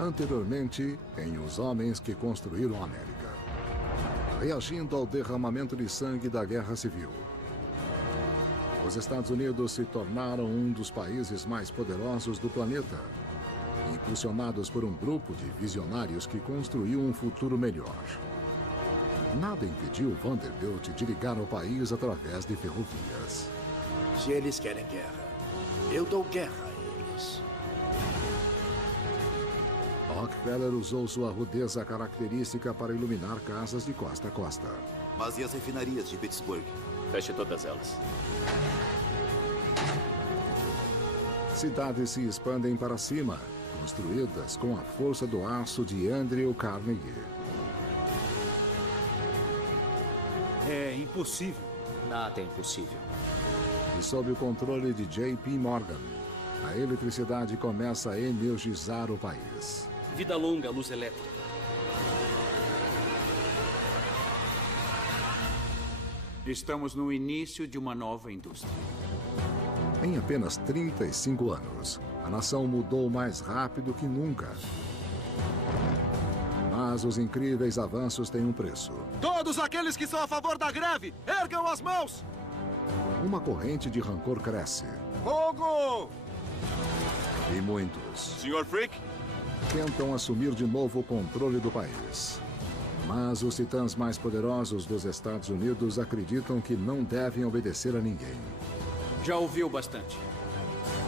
Anteriormente, em Os Homens que Construíram a América. Reagindo ao derramamento de sangue da Guerra Civil, os Estados Unidos se tornaram um dos países mais poderosos do planeta, impulsionados por um grupo de visionários que construiu um futuro melhor. Nada impediu Vanderbilt de ligar ao país através de ferrovias. Se eles querem guerra, eu dou guerra a eles. Rockefeller usou sua rudeza característica para iluminar casas de costa a costa. Mas e as refinarias de Pittsburgh? Feche todas elas. Cidades se expandem para cima, construídas com a força do aço de Andrew Carnegie. É impossível. Nada é impossível. E sob o controle de J.P. Morgan, a eletricidade começa a energizar o país. Vida longa, luz elétrica. Estamos no início de uma nova indústria. Em apenas 35 anos, a nação mudou mais rápido que nunca. Mas os incríveis avanços têm um preço. Todos aqueles que são a favor da greve, ergam as mãos! Uma corrente de rancor cresce. Fogo! E muitos Sr. Frick? tentam assumir de novo o controle do país. Mas os titãs mais poderosos dos Estados Unidos acreditam que não devem obedecer a ninguém. Já ouviu bastante.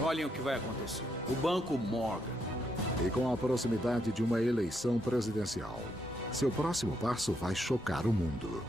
Olhem o que vai acontecer. O Banco Morgan. E com a proximidade de uma eleição presidencial, seu próximo passo vai chocar o mundo.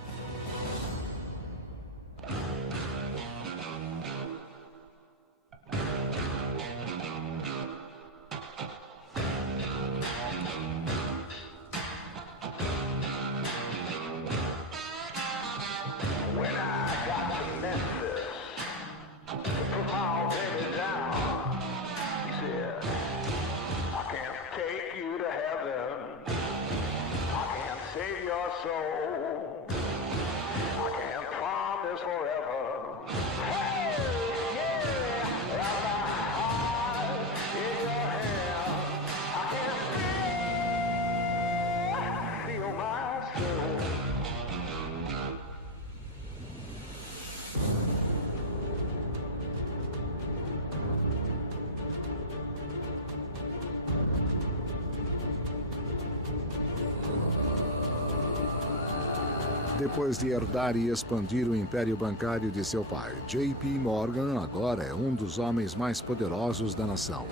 Depois de herdar e expandir o império bancário de seu pai, J.P. Morgan agora é um dos homens mais poderosos da nação.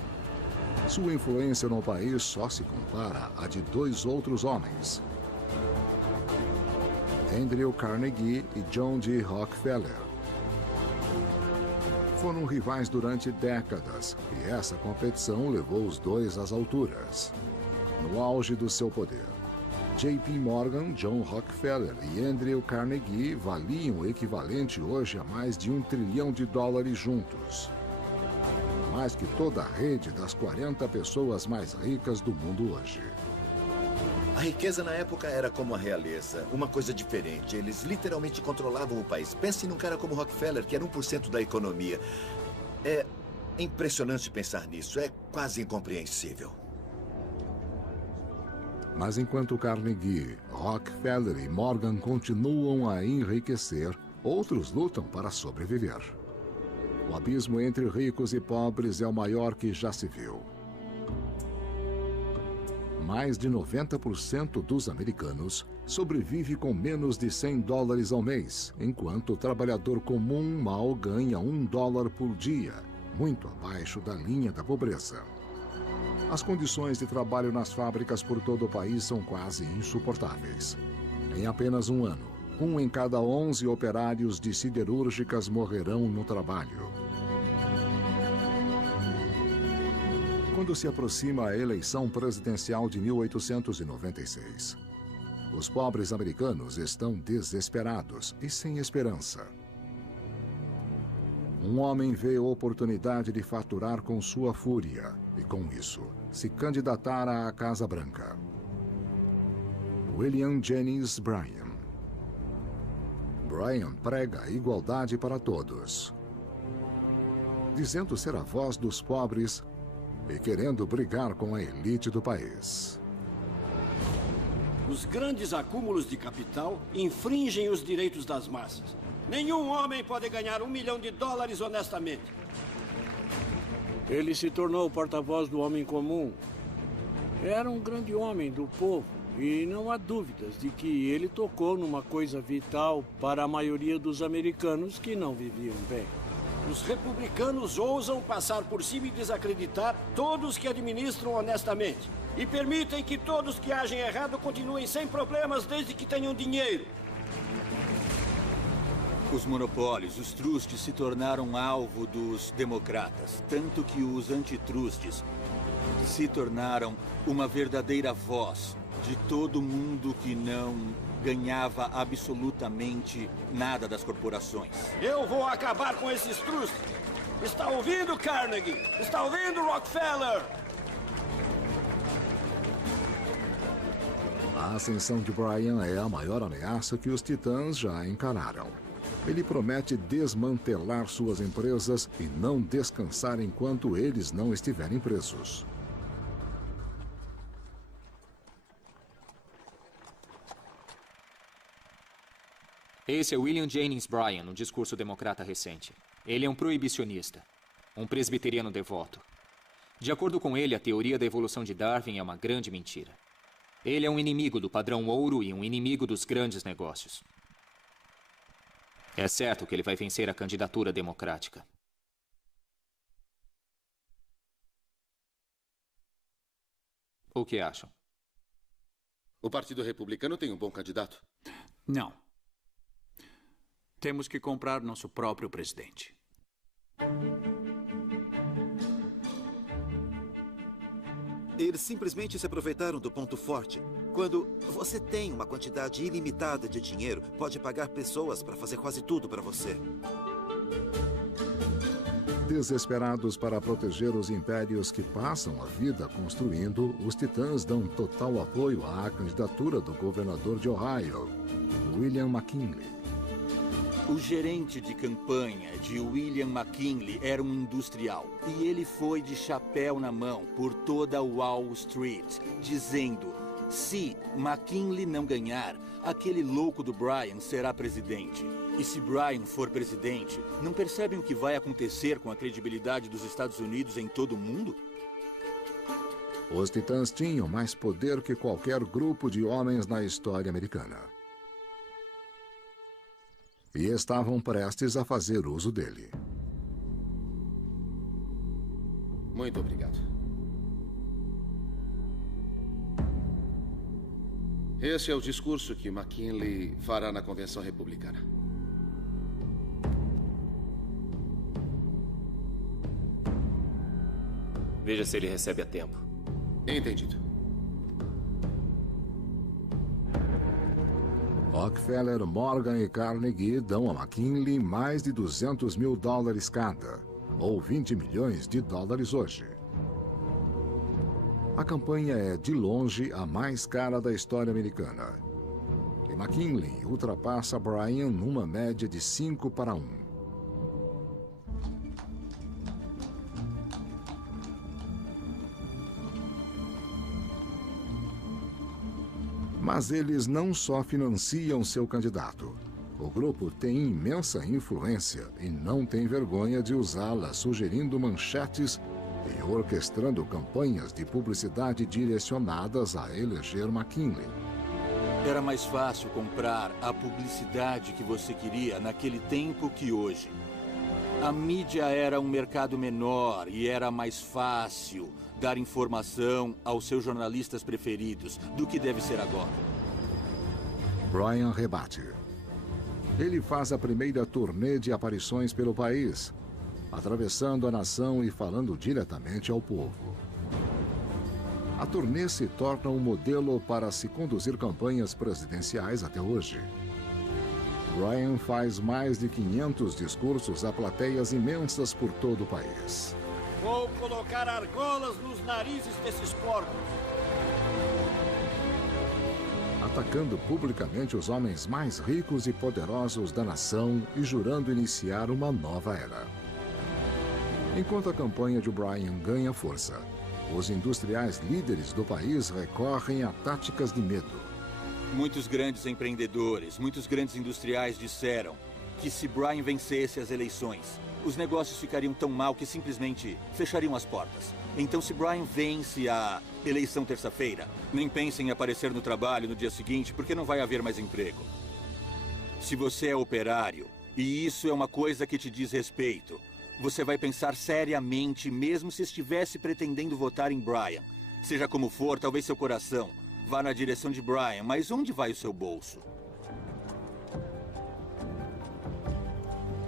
Sua influência no país só se compara à de dois outros homens: Andrew Carnegie e John D. Rockefeller. Foram rivais durante décadas e essa competição levou os dois às alturas. No auge do seu poder, J.P. Morgan, John Rockefeller e Andrew Carnegie valiam o equivalente hoje a mais de $1 trilhão juntos. Mais que toda a rede das 40 pessoas mais ricas do mundo hoje. A riqueza na época era como a realeza, uma coisa diferente. Eles literalmente controlavam o país. Pense num cara como Rockefeller, que era 1% da economia. É impressionante pensar nisso, é quase incompreensível. Mas enquanto Carnegie, Rockefeller e Morgan continuam a enriquecer, outros lutam para sobreviver. O abismo entre ricos e pobres é o maior que já se viu. Mais de 90% dos americanos sobrevive com menos de $100 ao mês, enquanto o trabalhador comum mal ganha $1 por dia, muito abaixo da linha da pobreza. As condições de trabalho nas fábricas por todo o país são quase insuportáveis. Em apenas um ano, 1 em cada 11 operários de siderúrgicas morrerão no trabalho. Quando se aproxima a eleição presidencial de 1896, os pobres americanos estão desesperados e sem esperança. Um homem vê a oportunidade de faturar com sua fúria e, com isso, se candidatar à Casa Branca. William Jennings Bryan. Bryan prega a igualdade para todos, dizendo ser a voz dos pobres e querendo brigar com a elite do país. Os grandes acúmulos de capital infringem os direitos das massas. Nenhum homem pode ganhar $1 milhão honestamente. Ele se tornou o porta-voz do homem comum. Era um grande homem do povo. E não há dúvidas de que ele tocou numa coisa vital para a maioria dos americanos que não viviam bem. Os republicanos ousam passar por cima e desacreditar todos que administram honestamente. E permitem que todos que agem errado continuem sem problemas desde que tenham dinheiro. Os monopólios, os trustes, se tornaram alvo dos democratas. Tanto que os antitrustes se tornaram uma verdadeira voz de todo mundo que não ganhava absolutamente nada das corporações. Eu vou acabar com esses trustes. Está ouvindo, Carnegie? Está ouvindo, Rockefeller? A ascensão de Bryan é a maior ameaça que os titãs já encararam. Ele promete desmantelar suas empresas e não descansar enquanto eles não estiverem presos. Esse é William Jennings Bryan, no discurso democrata recente. Ele é um proibicionista, um presbiteriano devoto. De acordo com ele, a teoria da evolução de Darwin é uma grande mentira. Ele é um inimigo do padrão ouro e um inimigo dos grandes negócios. É certo que ele vai vencer a candidatura democrática. O que acham? O Partido Republicano tem um bom candidato? Não. Temos que comprar nosso próprio presidente. Eles simplesmente se aproveitaram do ponto forte. Quando você tem uma quantidade ilimitada de dinheiro, pode pagar pessoas para fazer quase tudo para você. Desesperados para proteger os impérios que passam a vida construindo, os titãs dão total apoio à candidatura do governador de Ohio, William McKinley. O gerente de campanha de William McKinley era um industrial. E ele foi de chapéu na mão por toda Wall Street, dizendo: se McKinley não ganhar, aquele louco do Bryan será presidente. E se Bryan for presidente, não percebem o que vai acontecer com a credibilidade dos Estados Unidos em todo o mundo? Os titãs tinham mais poder que qualquer grupo de homens na história americana. E estavam prestes a fazer uso dele. Muito obrigado. Esse é o discurso que McKinley fará na convenção republicana. Veja se ele recebe a tempo. Entendido. Rockefeller, Morgan e Carnegie dão a McKinley mais de $200 mil cada, ou 20 milhões de dólares hoje. A campanha é, de longe, a mais cara da história americana. E McKinley ultrapassa Bryan numa média de 5-1. Mas eles não só financiam seu candidato. O grupo tem imensa influência e não tem vergonha de usá-la, sugerindo manchetes e orquestrando campanhas de publicidade direcionadas a eleger McKinley. Era mais fácil comprar a publicidade que você queria naquele tempo que hoje. A mídia era um mercado menor e era mais fácil dar informação aos seus jornalistas preferidos do que deve ser agora. Bryan rebate. Ele faz a primeira turnê de aparições pelo país, atravessando a nação e falando diretamente ao povo. A turnê se torna um modelo para se conduzir campanhas presidenciais até hoje. Bryan faz mais de 500 discursos a plateias imensas por todo o país. Vou colocar argolas nos narizes desses porcos. Atacando publicamente os homens mais ricos e poderosos da nação e jurando iniciar uma nova era. Enquanto a campanha de Bryan ganha força, os industriais líderes do país recorrem a táticas de medo. Muitos grandes empreendedores, muitos grandes industriais disseram que se Bryan vencesse as eleições, os negócios ficariam tão mal que simplesmente fechariam as portas. Então, se Bryan vence a eleição terça-feira, nem pense em aparecer no trabalho no dia seguinte, porque não vai haver mais emprego. Se você é operário, e isso é uma coisa que te diz respeito, você vai pensar seriamente, mesmo se estivesse pretendendo votar em Bryan. Seja como for, talvez seu coração vá na direção de Bryan, mas onde vai o seu bolso?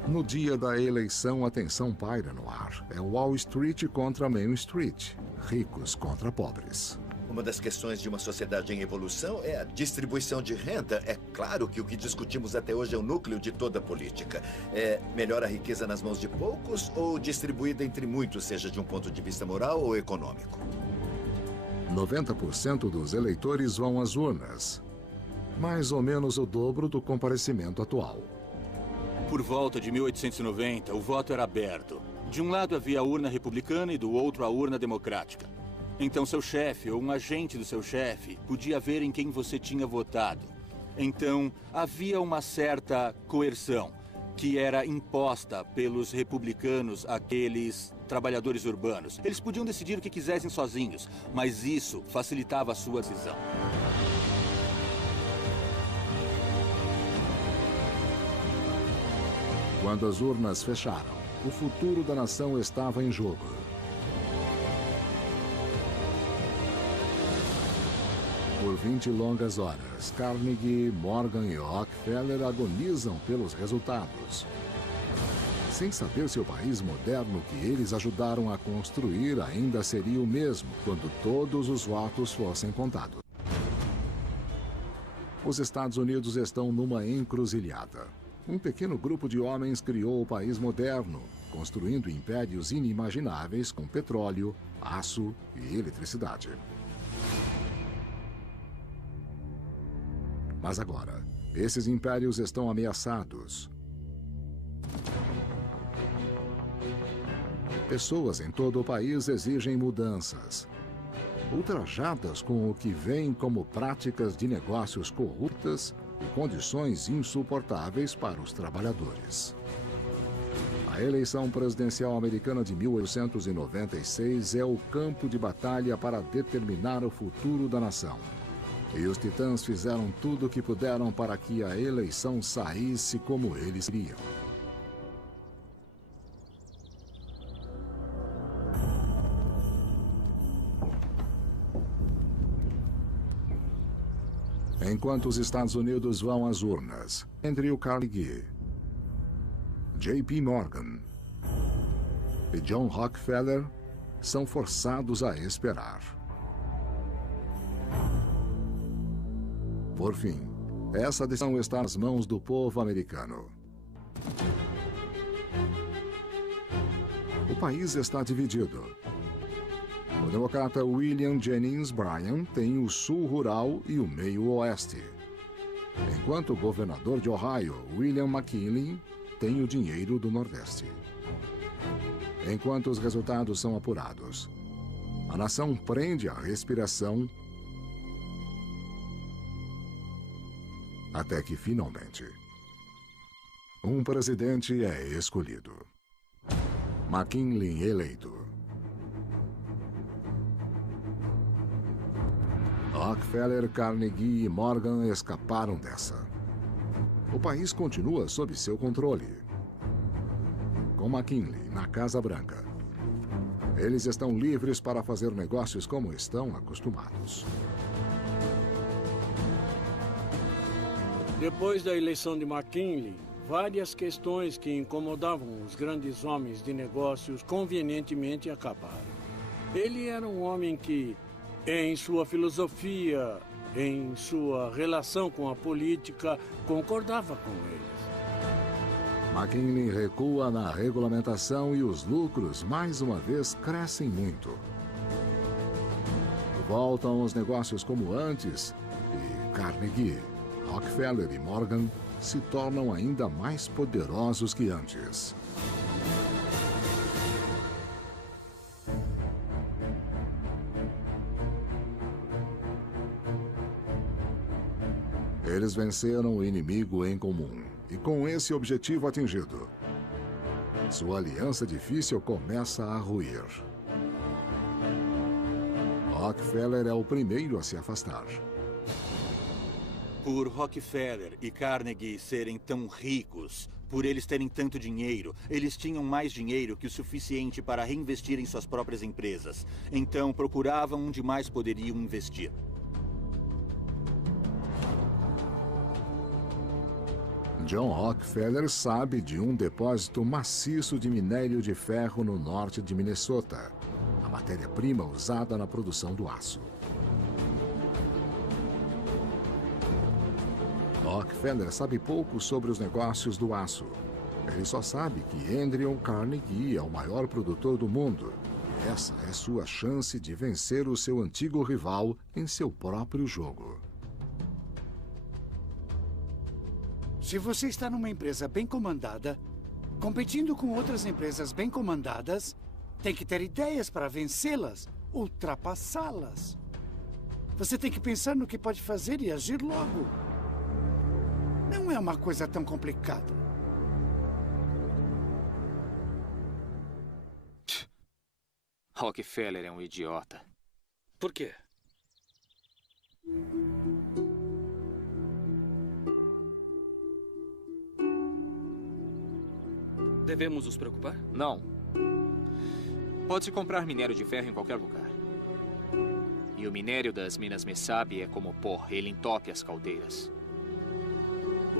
No dia da eleição, a tensão paira no ar. É Wall Street contra Main Street. Ricos contra pobres. Uma das questões de uma sociedade em evolução é a distribuição de renda. É claro que o que discutimos até hoje é o núcleo de toda a política. É melhor a riqueza nas mãos de poucos ou distribuída entre muitos, seja de um ponto de vista moral ou econômico? 90% dos eleitores vão às urnas. Mais ou menos o dobro do comparecimento atual. Por volta de 1890, o voto era aberto. De um lado havia a urna republicana e do outro a urna democrática. Então seu chefe ou um agente do seu chefe podia ver em quem você tinha votado. Então havia uma certa coerção que era imposta pelos republicanos àqueles trabalhadores urbanos. Eles podiam decidir o que quisessem sozinhos, mas isso facilitava a sua decisão. Quando as urnas fecharam, o futuro da nação estava em jogo. Por 20 longas horas, Carnegie, Morgan e Rockefeller agonizam pelos resultados, sem saber se o país moderno que eles ajudaram a construir ainda seria o mesmo quando todos os votos fossem contados. Os Estados Unidos estão numa encruzilhada. Um pequeno grupo de homens criou o país moderno, construindo impérios inimagináveis com petróleo, aço e eletricidade. Mas agora, esses impérios estão ameaçados. Pessoas em todo o país exigem mudanças, ultrajadas com o que veem como práticas de negócios corruptas e condições insuportáveis para os trabalhadores. A eleição presidencial americana de 1896 é o campo de batalha para determinar o futuro da nação. E os titãs fizeram tudo o que puderam para que a eleição saísse como eles queriam. Enquanto os Estados Unidos vão às urnas, entre o Carnegie, J.P. Morgan e John Rockefeller são forçados a esperar. Por fim, essa decisão está nas mãos do povo americano. O país está dividido. O democrata William Jennings Bryan tem o sul rural e o meio oeste, enquanto o governador de Ohio, William McKinley, tem o dinheiro do nordeste. Enquanto os resultados são apurados, a nação prende a respiração até que, finalmente, um presidente é escolhido. McKinley eleito. Rockefeller, Carnegie e Morgan escaparam dessa. O país continua sob seu controle. Com McKinley na Casa Branca, eles estão livres para fazer negócios como estão acostumados. Depois da eleição de McKinley, várias questões que incomodavam os grandes homens de negócios convenientemente acabaram. Ele era um homem que, em sua filosofia, em sua relação com a política, concordava com eles. McKinley recua na regulamentação e os lucros, mais uma vez, crescem muito. Voltam os negócios como antes e Carnegie, Rockefeller e Morgan se tornam ainda mais poderosos que antes. Eles venceram o inimigo em comum. E com esse objetivo atingido, sua aliança difícil começa a ruir. Rockefeller é o primeiro a se afastar. Por Rockefeller e Carnegie serem tão ricos, por eles terem tanto dinheiro, eles tinham mais dinheiro que o suficiente para reinvestir em suas próprias empresas. Então procuravam onde mais poderiam investir. John Rockefeller sabe de um depósito maciço de minério de ferro no norte de Minnesota, a matéria-prima usada na produção do aço. Rockefeller sabe pouco sobre os negócios do aço. Ele só sabe que Andrew Carnegie é o maior produtor do mundo. E essa é sua chance de vencer o seu antigo rival em seu próprio jogo. Se você está numa empresa bem comandada, competindo com outras empresas bem comandadas, tem que ter ideias para vencê-las, ultrapassá-las. Você tem que pensar no que pode fazer e agir logo. Não é uma coisa tão complicada. Rockefeller é um idiota. Por quê? Devemos nos preocupar? Não. Pode-se comprar minério de ferro em qualquer lugar. E o minério das minas Mesabi é como pó, ele entope as caldeiras.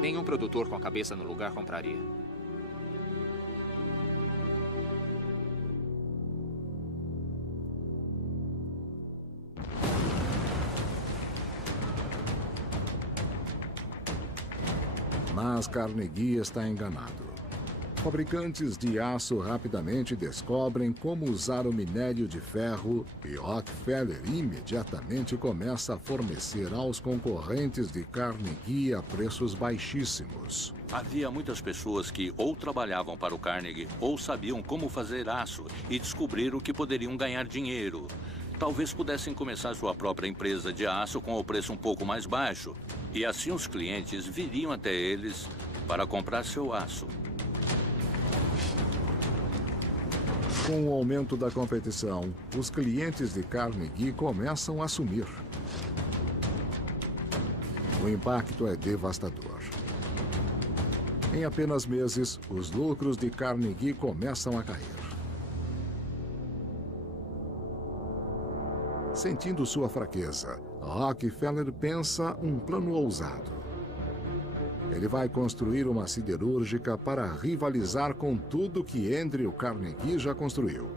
Nenhum produtor com a cabeça no lugar compraria. Mas Carnegie está enganado. Fabricantes de aço rapidamente descobrem como usar o minério de ferro e Rockefeller imediatamente começa a fornecer aos concorrentes de Carnegie a preços baixíssimos. Havia muitas pessoas que ou trabalhavam para o Carnegie ou sabiam como fazer aço e descobriram que poderiam ganhar dinheiro. Talvez pudessem começar sua própria empresa de aço com o preço um pouco mais baixo. E assim os clientes viriam até eles para comprar seu aço. Com o aumento da competição, os clientes de Carnegie começam a sumir. O impacto é devastador. Em apenas meses, os lucros de Carnegie começam a cair. Sentindo sua fraqueza, Rockefeller pensa um plano ousado. Ele vai construir uma siderúrgica para rivalizar com tudo que Andrew Carnegie já construiu.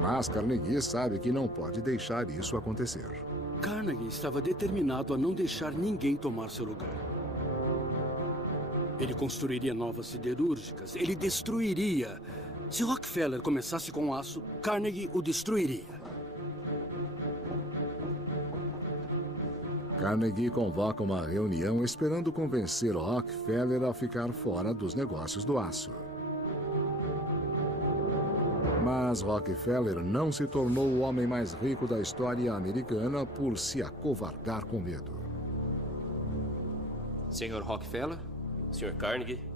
Mas Carnegie sabe que não pode deixar isso acontecer. Carnegie estava determinado a não deixar ninguém tomar seu lugar. Ele construiria novas siderúrgicas, ele destruiria. Se Rockefeller começasse com aço, Carnegie o destruiria. Carnegie convoca uma reunião esperando convencer Rockefeller a ficar fora dos negócios do aço. Mas Rockefeller não se tornou o homem mais rico da história americana por se acovardar com medo. Senhor Rockefeller? Sr. Carnegie?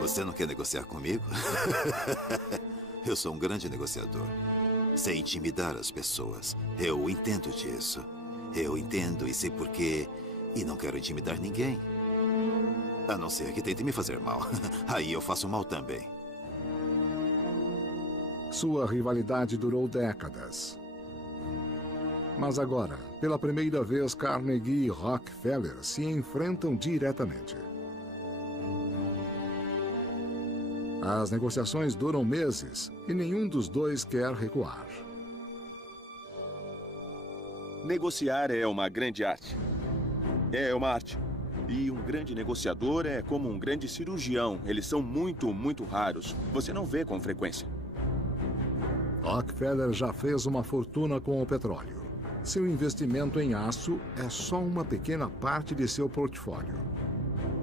Você não quer negociar comigo? Eu sou um grande negociador. Sei intimidar as pessoas. Eu entendo disso. Eu entendo e sei porquê. E não quero intimidar ninguém. A não ser que tente me fazer mal. Aí eu faço mal também. Sua rivalidade durou décadas. Mas agora, pela primeira vez, Carnegie e Rockefeller se enfrentam diretamente. As negociações duram meses e nenhum dos dois quer recuar. Negociar é uma grande arte. É uma arte. E um grande negociador é como um grande cirurgião. Eles são muito, muito raros. Você não vê com frequência. Rockefeller já fez uma fortuna com o petróleo. Seu investimento em aço é só uma pequena parte de seu portfólio.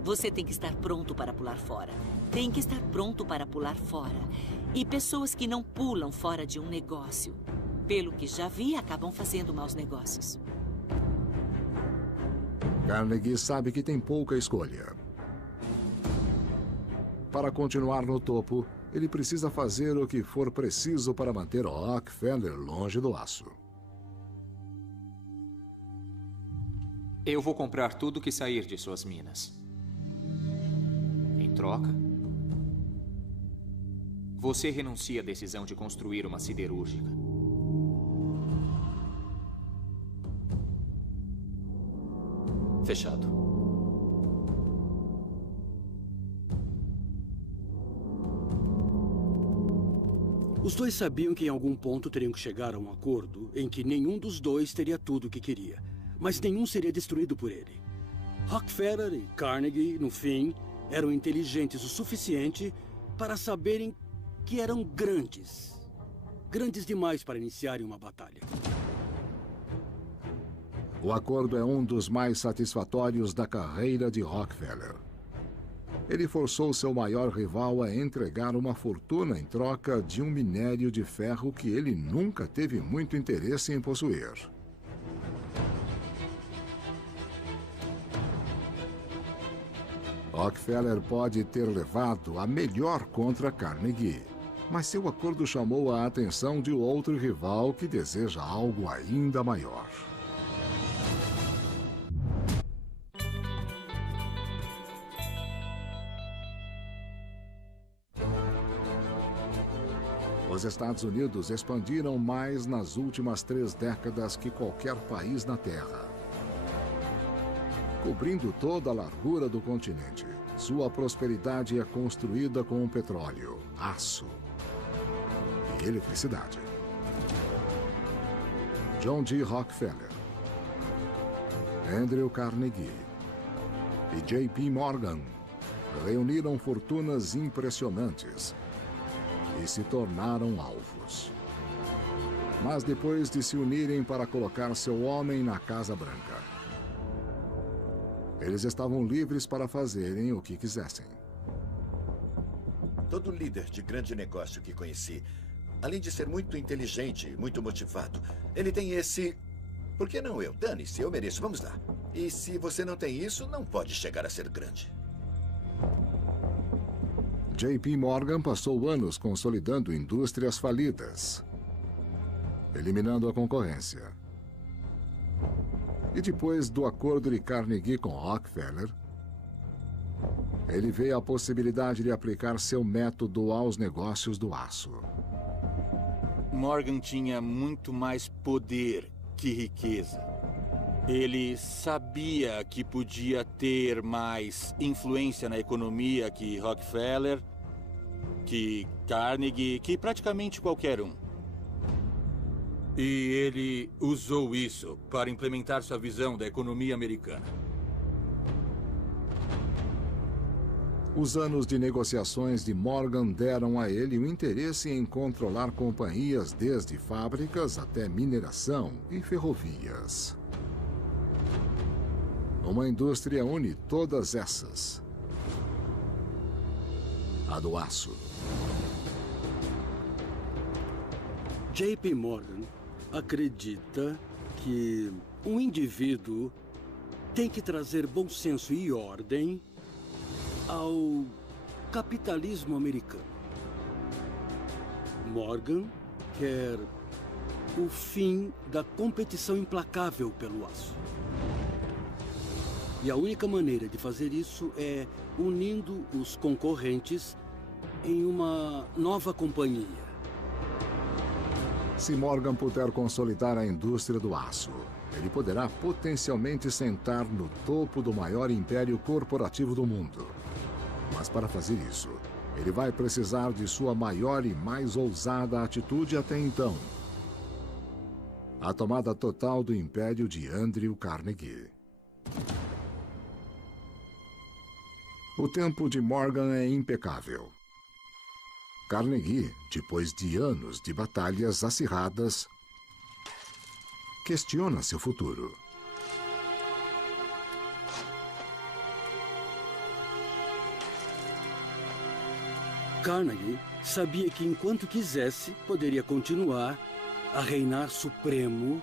Você tem que estar pronto para pular fora. Tem que estar pronto para pular fora. E pessoas que não pulam fora de um negócio, pelo que já vi, acabam fazendo maus negócios. Carnegie sabe que tem pouca escolha. Para continuar no topo, ele precisa fazer o que for preciso para manter Rockefeller longe do aço. Eu vou comprar tudo que sair de suas minas. Em troca, você renuncia à decisão de construir uma siderúrgica. Fechado. Os dois sabiam que em algum ponto teriam que chegar a um acordo em que nenhum dos dois teria tudo o que queria, mas nenhum seria destruído por ele. Rockefeller e Carnegie, no fim, eram inteligentes o suficiente para saberem que eram grandes. Grandes demais para iniciarem uma batalha. O acordo é um dos mais satisfatórios da carreira de Rockefeller. Ele forçou seu maior rival a entregar uma fortuna em troca de um minério de ferro que ele nunca teve muito interesse em possuir. Rockefeller pode ter levado a melhor contra Carnegie, mas seu acordo chamou a atenção de outro rival que deseja algo ainda maior. Os Estados Unidos expandiram mais nas últimas 3 décadas que qualquer país na Terra. Cobrindo toda a largura do continente, sua prosperidade é construída com o petróleo, aço e eletricidade. John D. Rockefeller, Andrew Carnegie e J.P. Morgan reuniram fortunas impressionantes e se tornaram alvos. Mas depois de se unirem para colocar seu homem na Casa Branca, eles estavam livres para fazerem o que quisessem. Todo líder de grande negócio que conheci, além de ser muito inteligente, muito motivado, ele tem esse... Por que não eu? Dane-se, eu mereço, vamos lá. E se você não tem isso, não pode chegar a ser grande. J.P. Morgan passou anos consolidando indústrias falidas, eliminando a concorrência. E depois do acordo de Carnegie com Rockefeller, ele vê a possibilidade de aplicar seu método aos negócios do aço. Morgan tinha muito mais poder que riqueza. Ele sabia que podia ter mais influência na economia que Rockefeller, que Carnegie, que praticamente qualquer um. E ele usou isso para implementar sua visão da economia americana. Os anos de negociações de Morgan deram a ele o interesse em controlar companhias desde fábricas até mineração e ferrovias. Uma indústria une todas essas. A do aço. J.P. Morgan acredita que um indivíduo tem que trazer bom senso e ordem ao capitalismo americano. Morgan quer o fim da competição implacável pelo aço. E a única maneira de fazer isso é unindo os concorrentes em uma nova companhia. Se Morgan puder consolidar a indústria do aço, ele poderá potencialmente sentar no topo do maior império corporativo do mundo. Mas para fazer isso, ele vai precisar de sua maior e mais ousada atitude até então: a tomada total do império de Andrew Carnegie. O tempo de Morgan é impecável. Carnegie, depois de anos de batalhas acirradas, questiona seu futuro. Carnegie sabia que enquanto quisesse, poderia continuar a reinar supremo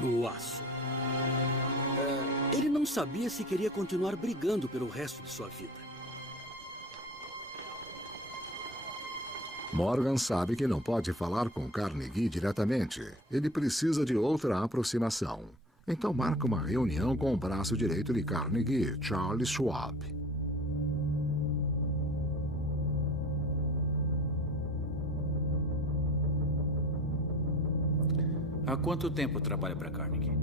no aço. Ele não sabia se queria continuar brigando pelo resto de sua vida. Morgan sabe que não pode falar com Carnegie diretamente. Ele precisa de outra aproximação. Então marca uma reunião com o braço direito de Carnegie, Charles Schwab. Há quanto tempo trabalha para Carnegie?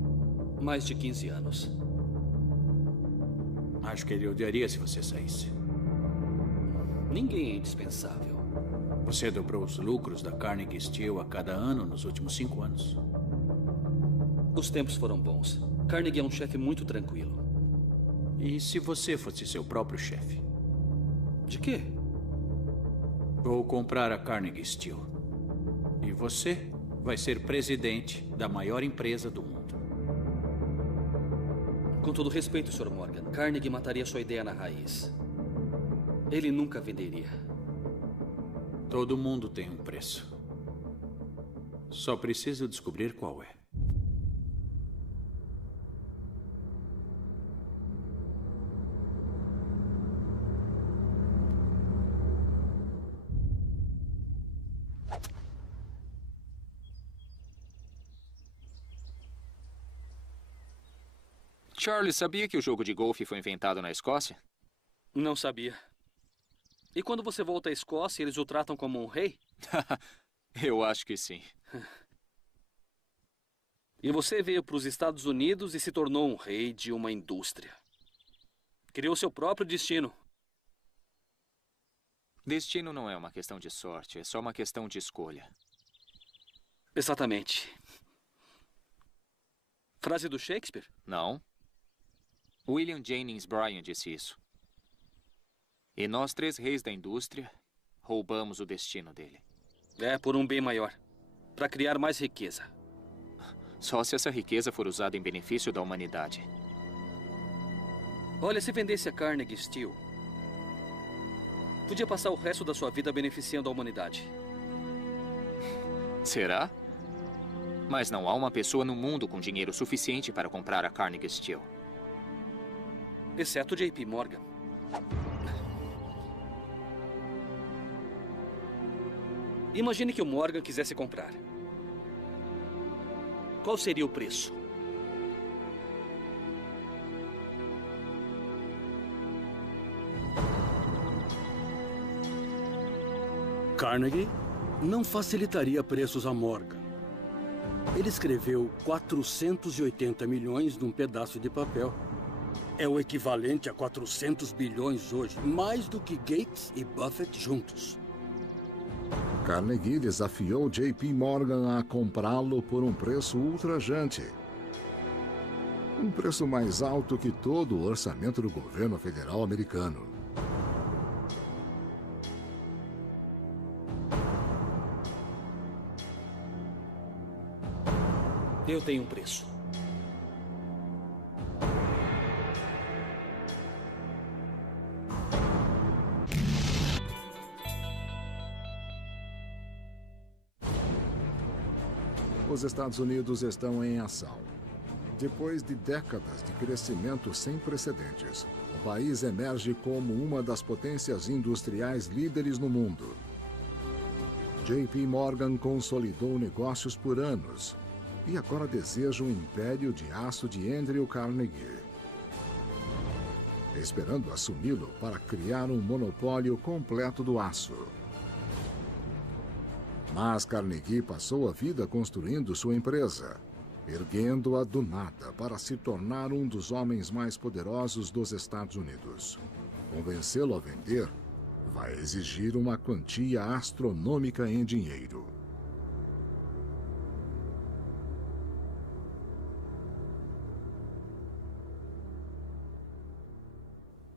Mais de 15 anos. Acho que ele odiaria se você saísse. Ninguém é indispensável. Você dobrou os lucros da Carnegie Steel a cada ano nos últimos 5 anos. Os tempos foram bons. Carnegie é um chefe muito tranquilo. E se você fosse seu próprio chefe? De quê? Vou comprar a Carnegie Steel. E você vai ser presidente da maior empresa do mundo. Com todo respeito, Sr. Morgan, Carnegie mataria sua ideia na raiz. Ele nunca venderia. Todo mundo tem um preço. Só preciso descobrir qual é. Charles, sabia que o jogo de golfe foi inventado na Escócia? Não sabia. E quando você volta à Escócia, eles o tratam como um rei? Eu acho que sim. E você veio para os Estados Unidos e se tornou um rei de uma indústria. Criou seu próprio destino. Destino não é uma questão de sorte, é só uma questão de escolha. Exatamente. Frase do Shakespeare? Não. William Jennings Bryan disse isso. E nós 3 reis da indústria roubamos o destino dele. É, por um bem maior. Para criar mais riqueza. Só se essa riqueza for usada em benefício da humanidade. Olha, se vendesse a Carnegie Steel, podia passar o resto da sua vida beneficiando a humanidade. Será? Mas não há uma pessoa no mundo com dinheiro suficiente para comprar a Carnegie Steel. Exceto J.P. Morgan. Imagine que o Morgan quisesse comprar. Qual seria o preço? Carnegie não facilitaria preços a Morgan. Ele escreveu 480 milhões num pedaço de papel. É o equivalente a 400 bilhões hoje, mais do que Gates e Buffett juntos. Carnegie desafiou J.P. Morgan a comprá-lo por um preço ultrajante. Um preço mais alto que todo o orçamento do governo federal americano. Eu tenho um preço. Os Estados Unidos estão em ação. Depois de décadas de crescimento sem precedentes, o país emerge como uma das potências industriais líderes no mundo. J.P. Morgan consolidou negócios por anos e agora deseja um império de aço de Andrew Carnegie, esperando assumi-lo para criar um monopólio completo do aço. Mas Carnegie passou a vida construindo sua empresa, erguendo-a do nada para se tornar um dos homens mais poderosos dos Estados Unidos. Convencê-lo a vender vai exigir uma quantia astronômica em dinheiro.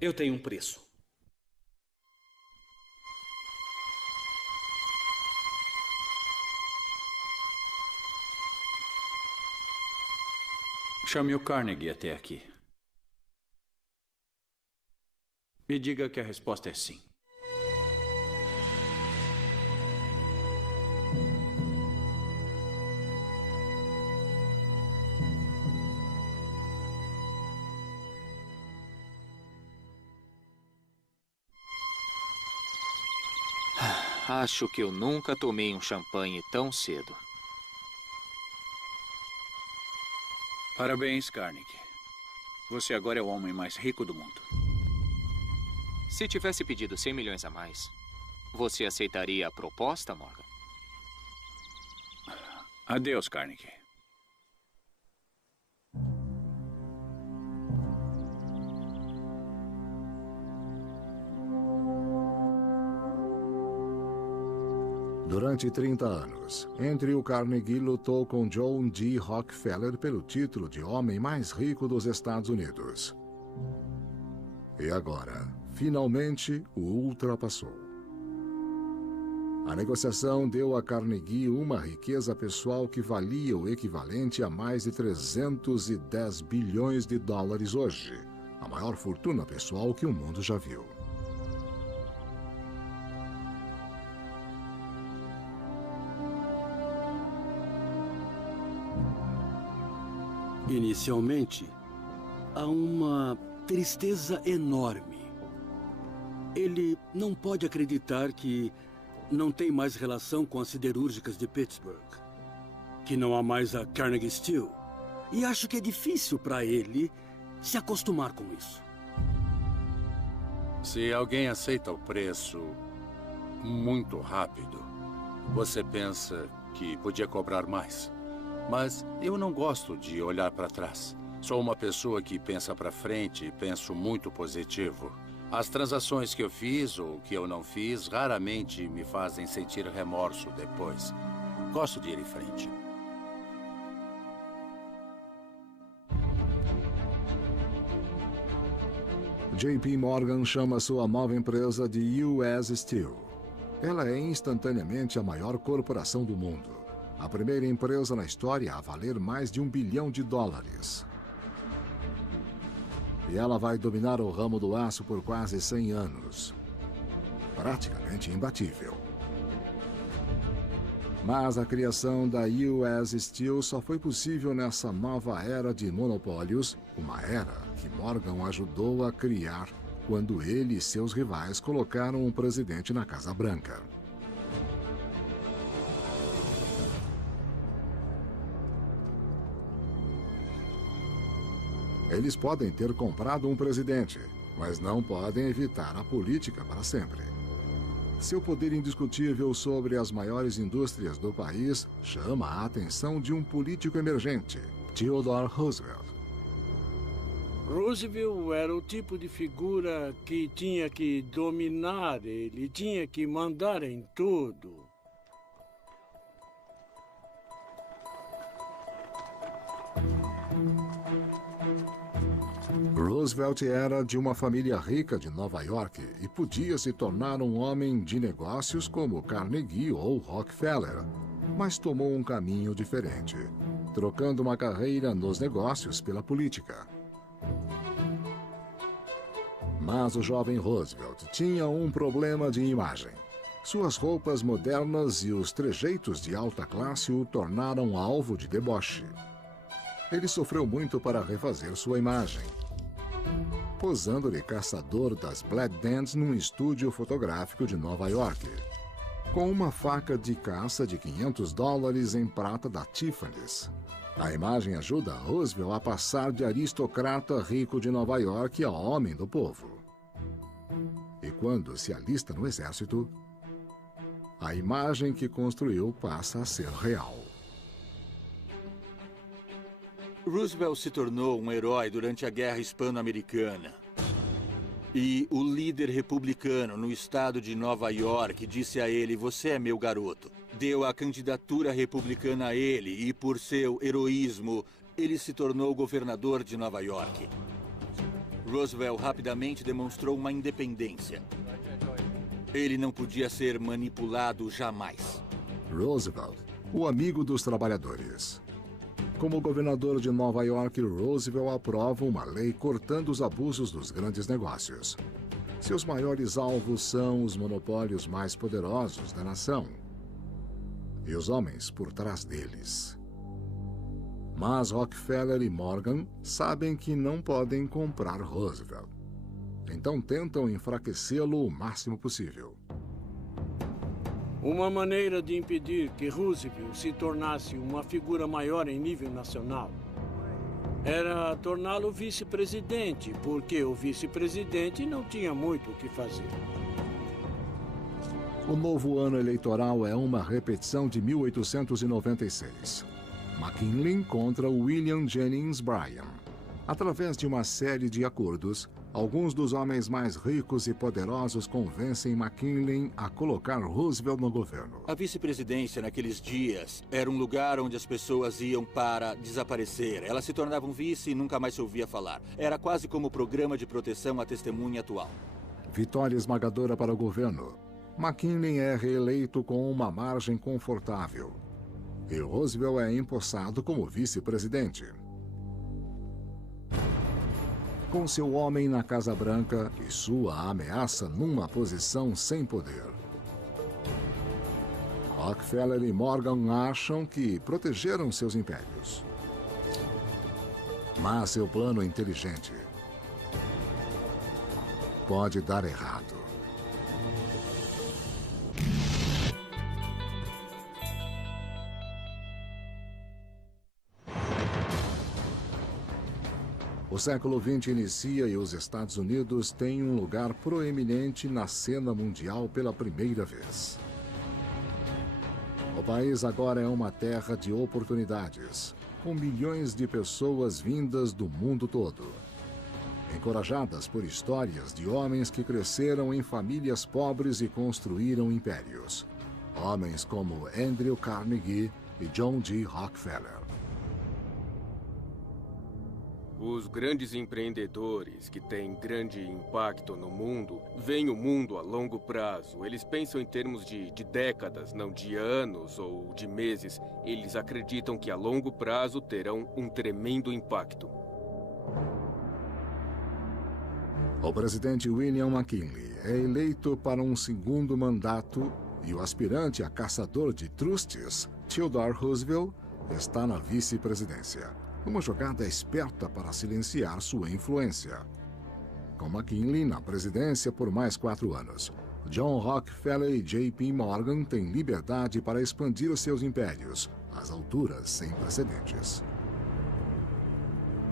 Eu tenho um preço. Chame o Carnegie até aqui. Me diga que a resposta é sim. Acho que eu nunca tomei um champanhe tão cedo. Parabéns, Carnegie. Você agora é o homem mais rico do mundo. Se tivesse pedido 100 milhões a mais, você aceitaria a proposta, Morgan? Adeus, Carnegie. Durante 30 anos, Andrew Carnegie lutou com John D. Rockefeller pelo título de homem mais rico dos Estados Unidos. E agora, finalmente, o ultrapassou. A negociação deu a Carnegie uma riqueza pessoal que valia o equivalente a mais de 310 bilhões de dólares hoje, a maior fortuna pessoal que o mundo já viu. Inicialmente, há uma tristeza enorme. Ele não pode acreditar que não tem mais relação com as siderúrgicas de Pittsburgh, que não há mais a Carnegie Steel. E acho que é difícil para ele se acostumar com isso. Se alguém aceita o preço muito rápido, você pensa que podia cobrar mais. Mas eu não gosto de olhar para trás. Sou uma pessoa que pensa para frente e penso muito positivo. As transações que eu fiz ou que eu não fiz raramente me fazem sentir remorso depois. Gosto de ir em frente. JP Morgan chama sua nova empresa de US Steel. Ela é instantaneamente a maior corporação do mundo. A primeira empresa na história a valer mais de $1 bilhão. E ela vai dominar o ramo do aço por quase 100 anos. Praticamente imbatível. Mas a criação da US Steel só foi possível nessa nova era de monopólios, uma era que Morgan ajudou a criar quando ele e seus rivais colocaram um presidente na Casa Branca. Eles podem ter comprado um presidente, mas não podem evitar a política para sempre. Seu poder indiscutível sobre as maiores indústrias do país chama a atenção de um político emergente, Theodore Roosevelt. Roosevelt era o tipo de figura que tinha que dominar, ele tinha que mandar em tudo. Roosevelt era de uma família rica de Nova York e podia se tornar um homem de negócios como Carnegie ou Rockefeller, mas tomou um caminho diferente, trocando uma carreira nos negócios pela política. Mas o jovem Roosevelt tinha um problema de imagem. Suas roupas modernas e os trejeitos de alta classe o tornaram alvo de deboche. Ele sofreu muito para refazer sua imagem, posando de caçador das Black Bands num estúdio fotográfico de Nova York, com uma faca de caça de $500 em prata da Tiffany's. A imagem ajuda Roosevelt a passar de aristocrata rico de Nova York a homem do povo. E quando se alista no exército, a imagem que construiu passa a ser real. Roosevelt se tornou um herói durante a Guerra Hispano-Americana. E o líder republicano no estado de Nova York disse a ele: "Você é meu garoto." Deu a candidatura republicana a ele e, por seu heroísmo, ele se tornou governador de Nova York. Roosevelt rapidamente demonstrou uma independência. Ele não podia ser manipulado jamais. Roosevelt, o amigo dos trabalhadores. Como governador de Nova York, Roosevelt aprova uma lei cortando os abusos dos grandes negócios. Seus maiores alvos são os monopólios mais poderosos da nação e os homens por trás deles. Mas Rockefeller e Morgan sabem que não podem comprar Roosevelt. Então tentam enfraquecê-lo o máximo possível. Uma maneira de impedir que Roosevelt se tornasse uma figura maior em nível nacional era torná-lo vice-presidente, porque o vice-presidente não tinha muito o que fazer. O novo ano eleitoral é uma repetição de 1896. McKinley contra William Jennings Bryan. Através de uma série de acordos, alguns dos homens mais ricos e poderosos convencem McKinley a colocar Roosevelt no governo. A vice-presidência naqueles dias era um lugar onde as pessoas iam para desaparecer. Elas se tornavam vice e nunca mais se ouvia falar. Era quase como o programa de proteção à testemunha atual. Vitória esmagadora para o governo. McKinley é reeleito com uma margem confortável. E Roosevelt é empossado como vice-presidente. Com seu homem na Casa Branca e sua ameaça numa posição sem poder. Rockefeller e Morgan acham que protegeram seus impérios. Mas seu plano inteligente pode dar errado. O século XX inicia e os Estados Unidos têm um lugar proeminente na cena mundial pela primeira vez. O país agora é uma terra de oportunidades, com milhões de pessoas vindas do mundo todo. Encorajadas por histórias de homens que cresceram em famílias pobres e construíram impérios. Homens como Andrew Carnegie e John D. Rockefeller. Os grandes empreendedores que têm grande impacto no mundo veem o mundo a longo prazo. Eles pensam em termos de décadas, não de anos ou de meses. Eles acreditam que a longo prazo terão um tremendo impacto. O presidente William McKinley é eleito para um segundo mandato e o aspirante a caçador de trustes, Theodore Roosevelt, está na vice-presidência. Uma jogada esperta para silenciar sua influência. Com McKinley na presidência por mais 4 anos, John Rockefeller e J.P. Morgan têm liberdade para expandir os seus impérios às alturas sem precedentes.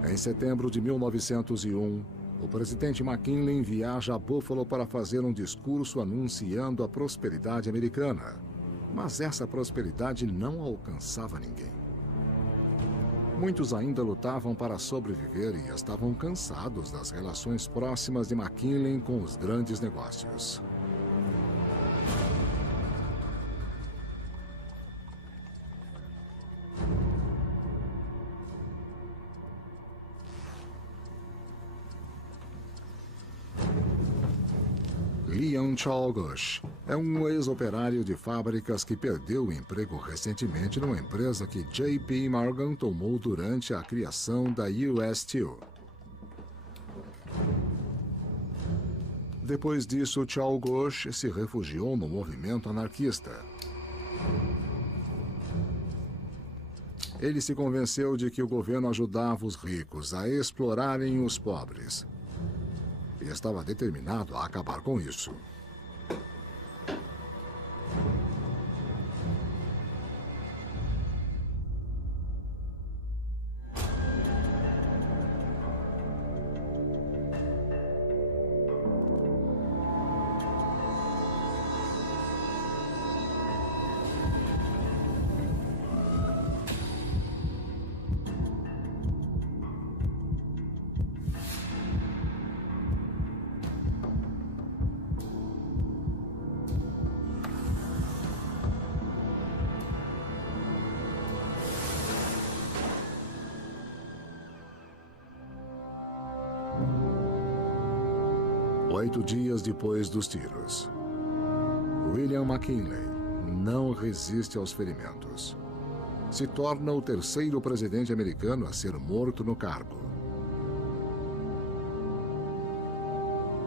Em setembro de 1901, o presidente McKinley viaja a Buffalo para fazer um discurso anunciando a prosperidade americana. Mas essa prosperidade não alcançava ninguém. Muitos ainda lutavam para sobreviver e estavam cansados das relações próximas de McKinley com os grandes negócios. Leon Czolgosz é um ex-operário de fábricas que perdeu o emprego recentemente numa empresa que J.P. Morgan tomou durante a criação da US Steel. Depois disso, Czolgosz se refugiou no movimento anarquista. Ele se convenceu de que o governo ajudava os ricos a explorarem os pobres. E estava determinado a acabar com isso. Oito dias depois dos tiros, William McKinley não resiste aos ferimentos. Se torna o terceiro presidente americano a ser morto no cargo.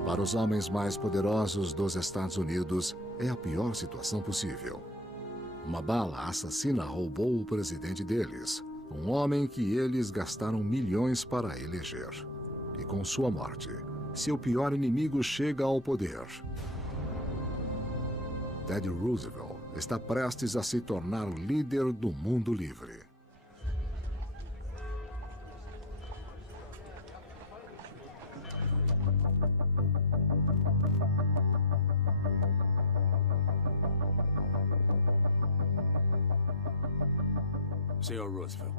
Para os homens mais poderosos dos Estados Unidos, é a pior situação possível. Uma bala assassina roubou o presidente deles, um homem que eles gastaram milhões para eleger. E com sua morte, seu pior inimigo chega ao poder. Teddy Roosevelt está prestes a se tornar líder do mundo livre. Sr. Roosevelt,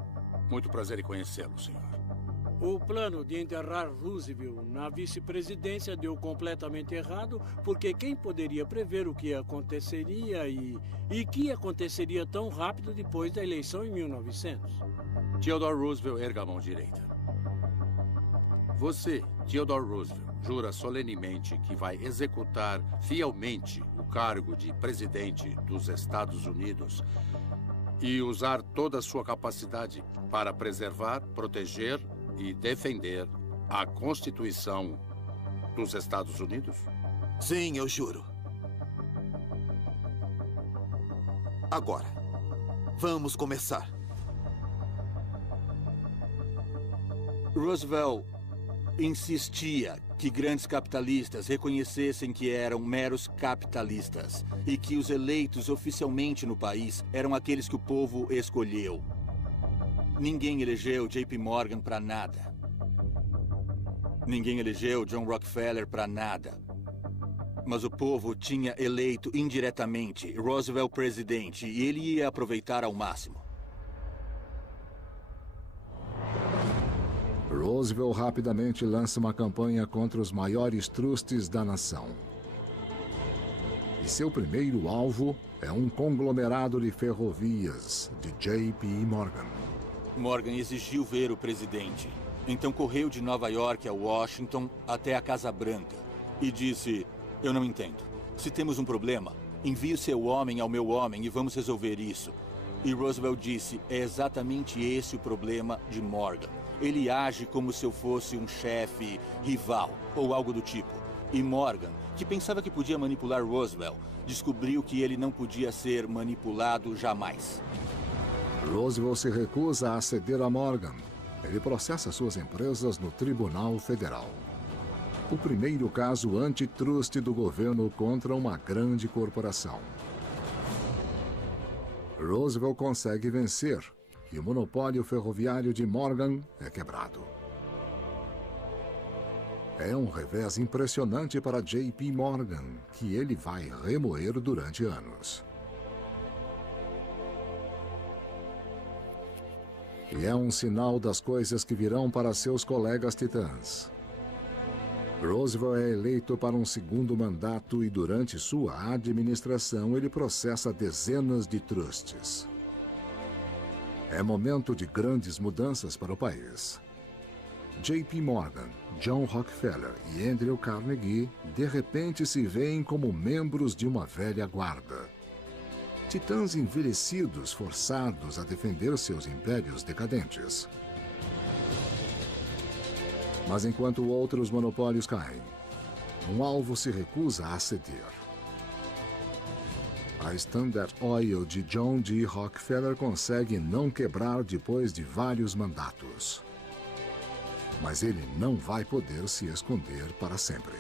muito prazer em conhecê-lo, senhor. O plano de enterrar Roosevelt na vice-presidência deu completamente errado, porque quem poderia prever o que aconteceria e que aconteceria tão rápido depois da eleição em 1900? Theodore Roosevelt, erga a mão direita. Você, Theodore Roosevelt, jura solenemente que vai executar fielmente o cargo de presidente dos Estados Unidos e usar toda a sua capacidade para preservar, proteger e defender a Constituição dos Estados Unidos? Sim, eu juro. Agora, vamos começar. Roosevelt insistia que grandes capitalistas reconhecessem que eram meros capitalistas e que os eleitos oficialmente no país eram aqueles que o povo escolheu. Ninguém elegeu JP Morgan para nada. Ninguém elegeu John Rockefeller para nada. Mas o povo tinha eleito indiretamente Roosevelt presidente e ele ia aproveitar ao máximo. Roosevelt rapidamente lança uma campanha contra os maiores trustes da nação. E seu primeiro alvo é um conglomerado de ferrovias de JP Morgan. Morgan exigiu ver o presidente. Então correu de Nova York a Washington até a Casa Branca e disse: eu não entendo. Se temos um problema, envie o seu homem ao meu homem e vamos resolver isso. E Roosevelt disse: é exatamente esse o problema de Morgan. Ele age como se eu fosse um chefe rival ou algo do tipo. E Morgan, que pensava que podia manipular Roosevelt, descobriu que ele não podia ser manipulado jamais. Roosevelt se recusa a ceder a Morgan. Ele processa suas empresas no Tribunal Federal. O primeiro caso antitruste do governo contra uma grande corporação. Roosevelt consegue vencer e o monopólio ferroviário de Morgan é quebrado. É um revés impressionante para JP Morgan, que ele vai remoer durante anos. E é um sinal das coisas que virão para seus colegas titãs. Roosevelt é eleito para um segundo mandato e durante sua administração ele processa dezenas de trustes. É momento de grandes mudanças para o país. JP Morgan, John Rockefeller e Andrew Carnegie de repente se veem como membros de uma velha guarda. Titãs envelhecidos forçados a defender seus impérios decadentes. Mas enquanto outros monopólios caem, um alvo se recusa a ceder. A Standard Oil de John D. Rockefeller consegue não quebrar depois de vários mandatos. Mas ele não vai poder se esconder para sempre.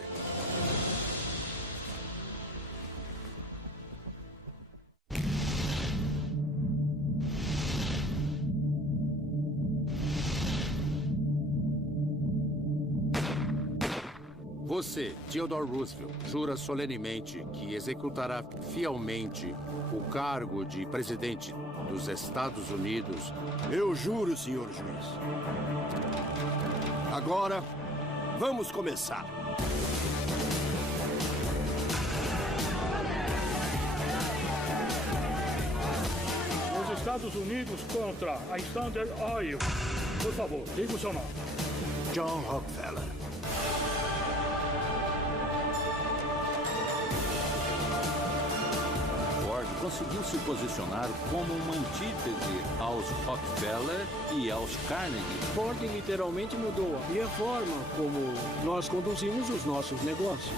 Você, Theodore Roosevelt, jura solenemente que executará fielmente o cargo de presidente dos Estados Unidos? Eu juro, senhor juiz. Agora, vamos começar. Os Estados Unidos contra a Standard Oil. Por favor, diga o seu nome. John Rockefeller. Conseguiu se posicionar como uma antítese aos Rockefeller e aos Carnegie. Ford literalmente mudou a forma como nós conduzimos os nossos negócios.